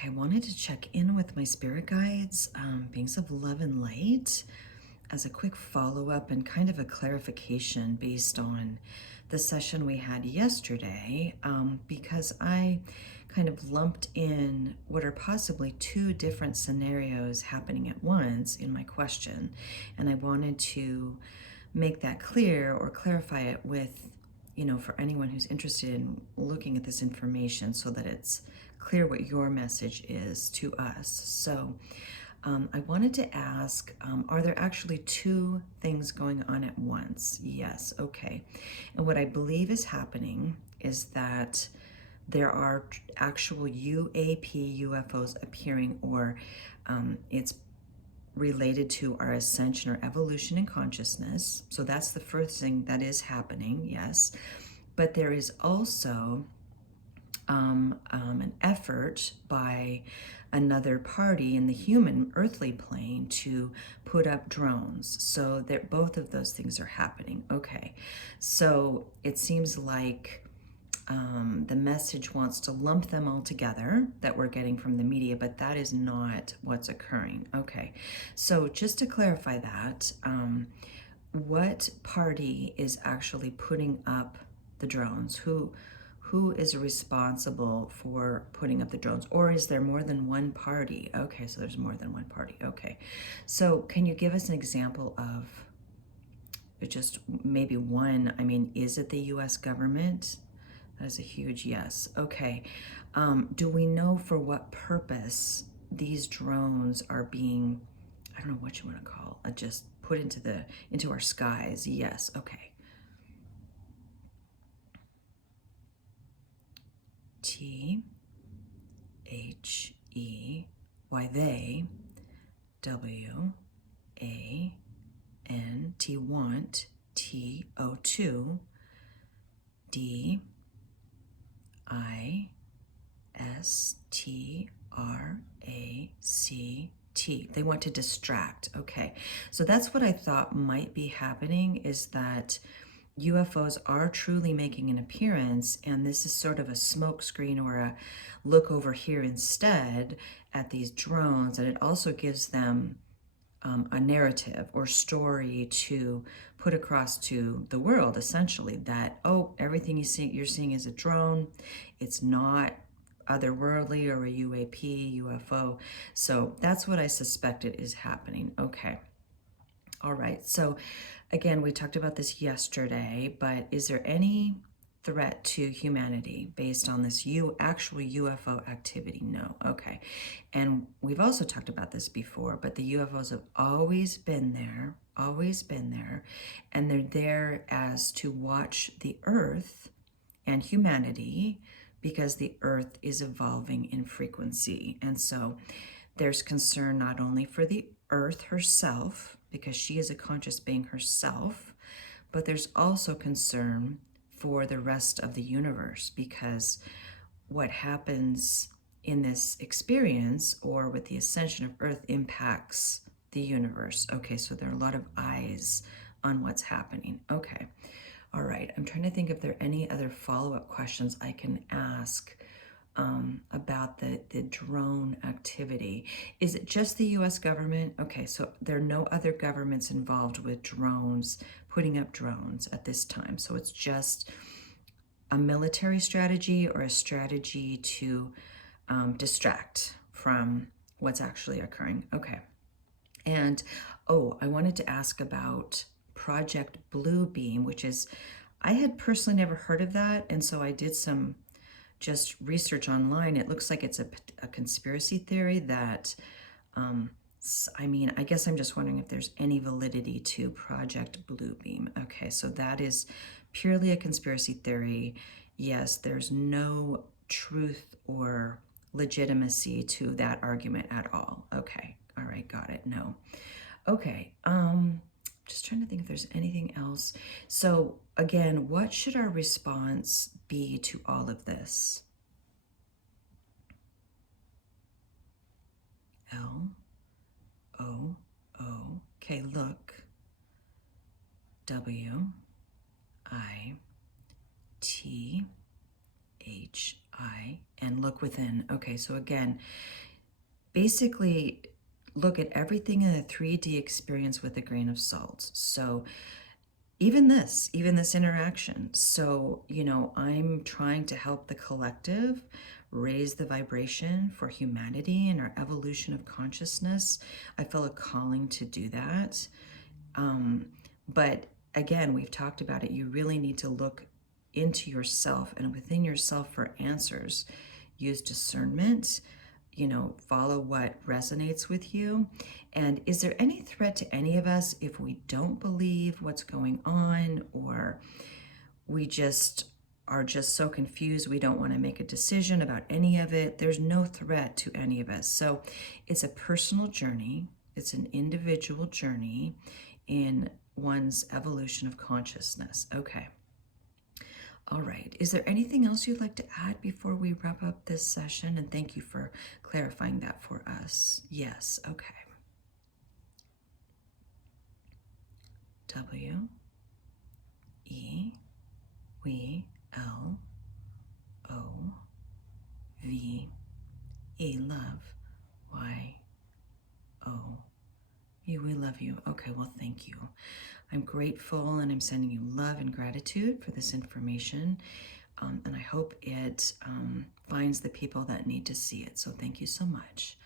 Okay, wanted to check in with my spirit guides, beings of love and light, as a quick follow-up and kind of a clarification based on the session we had yesterday, because I kind of lumped in what are possibly two different scenarios happening at once in my question, and I wanted to make that clear or clarify it with, for anyone who's interested in looking at this information so that it's clear what your message is to us. So I wanted to ask, are there actually two things going on at once? Yes, okay. And what I believe is happening is that there are actual UAP UFOs appearing, or it's related to our ascension or evolution in consciousness. So that's the first thing that is happening, yes. But there is also an effort by another party in the human earthly plane to put up drones. So that both of those things are happening. Okay, so it seems like the message wants to lump them all together that we're getting from the media, but that is not what's occurring. Okay, so just to clarify that, what party is actually putting up the drones? Who is responsible for putting up the drones? Or is there more than one party? Okay, so there's more than one party. Okay, so can you give us an example of just maybe one? I mean, is it the US government? That is a huge yes. Okay, do we know for what purpose these drones are being, I don't know what you want to call it, just put into our skies? Yes, okay. T H E, why they, W A N T, want, TO2, D I S T R A C T. They want to distract. Okay, so that's what I thought might be happening, is that UFOs are truly making an appearance, and this is sort of a smokescreen or a look over here instead at these drones, and it also gives them a narrative or story to put across to the world, essentially, that, oh, everything you're seeing is a drone. It's not otherworldly or a UAP, UFO. So that's what I suspected is happening. Okay. All right. So again, we talked about this yesterday, but is there any threat to humanity based on this actual UFO activity? No. Okay. And we've also talked about this before, but the UFOs have always been there, and they're there as to watch the Earth and humanity, because the Earth is evolving in frequency. And so there's concern not only for the Earth herself, because she is a conscious being herself, but there's also concern for the rest of the universe, because what happens in this experience or with the ascension of Earth impacts the universe. Okay, so there are a lot of eyes on what's happening. Okay, all right. I'm trying to think if there are any other follow-up questions I can ask about the drone activity. Is it just the US government? Okay, so there are no other governments involved with drones, putting up drones at this time. So it's just a military strategy or a strategy to distract from what's actually occurring. Okay. And, oh, I wanted to ask about Project Bluebeam, which is, I had personally never heard of that. And so I did some just research online. It looks like it's a conspiracy theory that, I mean, I guess I'm just wondering if there's any validity to Project Bluebeam. Okay, so that is purely a conspiracy theory. Yes, there's no truth or legitimacy to that argument at all. Okay, all right, got it. No. Okay, just trying to think if there's anything else. So again, what should our response be to all of this? L-O-O, okay, look, W-I-T-H-I-N-G, and look within. Okay, so again, basically look at everything in a 3D experience with a grain of salt. So even this interaction. So, I'm trying to help the collective raise the vibration for humanity and our evolution of consciousness. I feel a calling to do that. But again, we've talked about it. You really need to look into yourself and within yourself for answers. Use discernment, follow what resonates with you. And is there any threat to any of us if we don't believe what's going on, or we just are just so confused we don't want to make a decision about any of it? There's no threat to any of us. So it's a personal journey. It's an individual journey in one's evolution of consciousness. Okay. All right. Is there anything else you'd like to add before we wrap up this session? And thank you for clarifying that for us. Yes. Okay. W E W L O V E, love. Y O U, we love you. Okay, well, thank you. I'm grateful, and I'm sending you love and gratitude for this information. And I hope it finds the people that need to see it. So thank you so much.